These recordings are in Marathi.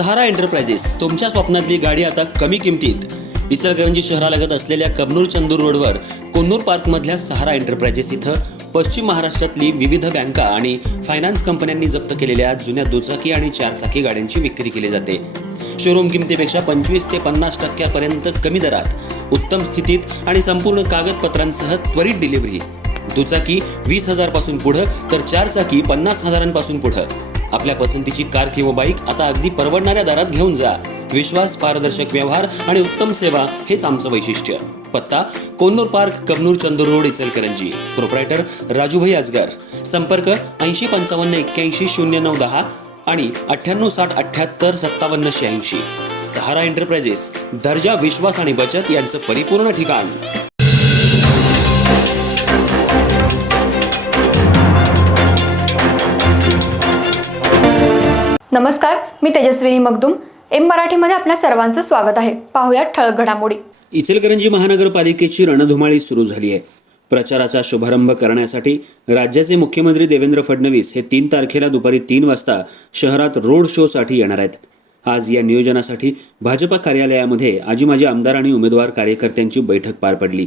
सहारा एंटरप्राइजेस तुमच्या स्वप्नातली गाडी आता कमी किमतीत। इचलकरंजी शहरालगत असलेल्या कबनूर चंदूर रोडवर कोन्नूर पार्कमधल्या सहारा एंटरप्राइजेस इथं पश्चिम महाराष्ट्रातली विविध बँका आणि फायनान्स कंपन्यांनी जप्त केलेल्या जुन्या दुचाकी आणि चारचाकी गाड्यांची विक्री केली जाते। शोरूम किमतीपेक्षा 25 ते 50% कमी दरात, उत्तम स्थितीत आणि संपूर्ण कागदपत्रांसह त्वरित डिलिव्हरी। दुचाकी 20,000 पासून पुढे तर चारचाकी 50,000 पासून पुढे। आपल्या पसंतीची कार किंवा बाईक आता अगदी परवडणाऱ्या दरात घेऊन जा। विश्वास, पारदर्शक व्यवहार आणि उत्तम सेवा हेच आमचं वैशिष्ट्य। पत्ता Konnur park, Kabnur Chandur road, Ichalkaranji. Proprietor Rajubhai Ajgar. संपर्क 80 55 81 09 10 आणि 98 60 78 57 86। सहारा एंटरप्राइजेस, दर्जा, विश्वास आणि बचत यांचं परिपूर्ण ठिकाण। नमस्कार, मी तेजस्विनी मगदूम। एम मराठीमध्ये आपल्या सर्वांचं स्वागत आहे। पाहूया ठळक घडामोडी। इचलकरंजी महानगरपालिकेची रणधुमाळी सुरू झाली आहे। प्रचाराचा शुभारंभ करण्यासाठी राज्याचे मुख्यमंत्री देवेंद्र फडणवीस हे 3 तारखेला दुपारी 3 वाजता शहरात रोड शो साठी येणार आहेत। आज या नियोजनासाठी भाजपा कार्यालयामध्ये आजी माजी आमदार आणि उमेदवार कार्यकर्त्यांची बैठक पार पडली।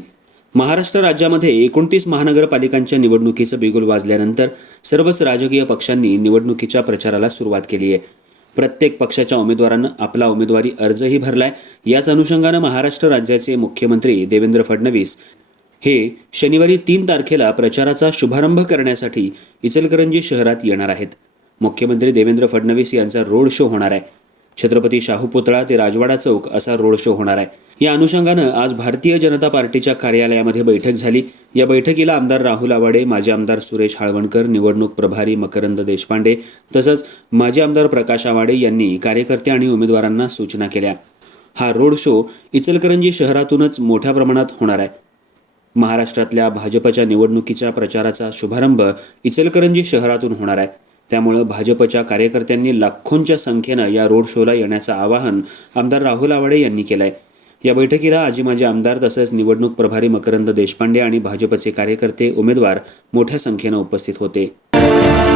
महाराष्ट्र राज्यामध्ये 29 महानगरपालिकांच्या निवडणुकीचं बिगुल वाजल्यानंतर सर्वच राजकीय पक्षांनी निवडणुकीच्या प्रचाराला सुरुवात केली आहे। प्रत्येक पक्षाच्या उमेदवारांना आपला उमेदवारी अर्जही भरलाय। याच अनुषंगानं महाराष्ट्र राज्याचे मुख्यमंत्री देवेंद्र फडणवीस हे शनिवारी 3 तारखेला प्रचाराचा शुभारंभ करण्यासाठी इचलकरंजी शहरात येणार आहेत। मुख्यमंत्री देवेंद्र फडणवीस यांचा रोड शो होणार आहे। छत्रपती शाहू पुतळा ते राजवाडा चौक असा रोड शो होणार आहे। या अनुषंगानं आज भारतीय जनता पार्टीच्या कार्यालयामध्ये बैठक झाली। या बैठकीला आमदार राहुल आवाडे, माजी आमदार सुरेश हाळवणकर, निवडणूक प्रभारी मकरंद देशपांडे तसंच माजी आमदार प्रकाश आवाडे यांनी कार्यकर्ते आणि उमेदवारांना सूचना केल्या। हा रोड शो इचलकरंजी शहरातूनच मोठ्या प्रमाणात होणार आहे। महाराष्ट्रातल्या भाजपच्या निवडणुकीच्या प्रचाराचा शुभारंभ इचलकरंजी शहरातून होणार आहे। त्यामुळे भाजपच्या कार्यकर्त्यांनी लाखोंच्या संख्येनं या रोड शोला येण्याचं आवाहन आमदार राहुल आवाडे यांनी केलंय। या बैठकीला आजी माजी आमदार तसंच निवडणूक प्रभारी मकरंद देशपांडे आणि भाजपचे कार्यकर्ते उमेदवार मोठ्या संख्येनं उपस्थित होते।